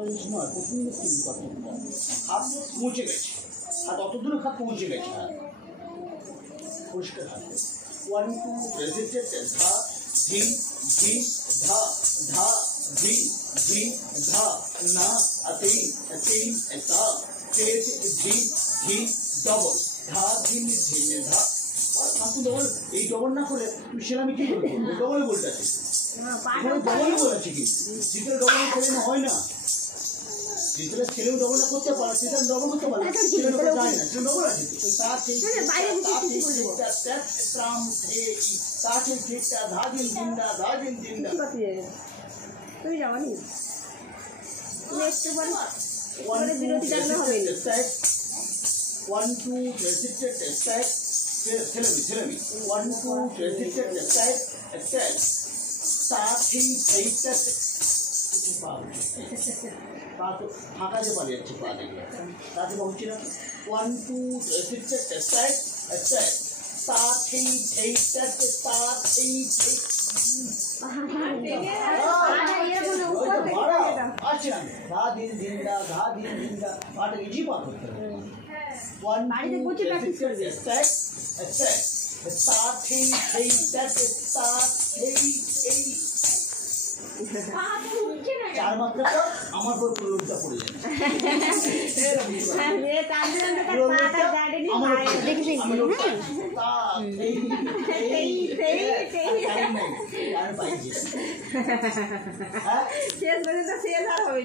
নয়, প্রথম হাত পৌঁছে গেছে, হাত অত দূরে হাত পৌঁছে গেছে, হাত পরিষ্কার হাত। 1 2 প্রেজেন্টেড ধা ধিন ধিন ধা ধা ধিন ধিন ধা না তিন তিন তা তেজ ধিন ধিন ডবল ধা ধিন ধিন ধা। আপনি ডবল, এই ডবল না করে তুমি সেরামি কি করবো? ডবলে বলতেছে, ডবলই বলেছে কি জিতের ডবল ছেলে হয় না, জিতের ছেলেও ডবল করতে পারে, সেটা ডবল করতে পারে, ছেলে যায় না, সে ডবল আছে। তুমি যাওনি ফাঁকা যে পালিয়ে যাচ্ছে পা দেখলে তাতে বলছি না। 1 2 চার মাত্রাটা আমার পর প্রয়োগটা পড়ে যায়। শেষ পর্যন্ত শেষ আর হবে।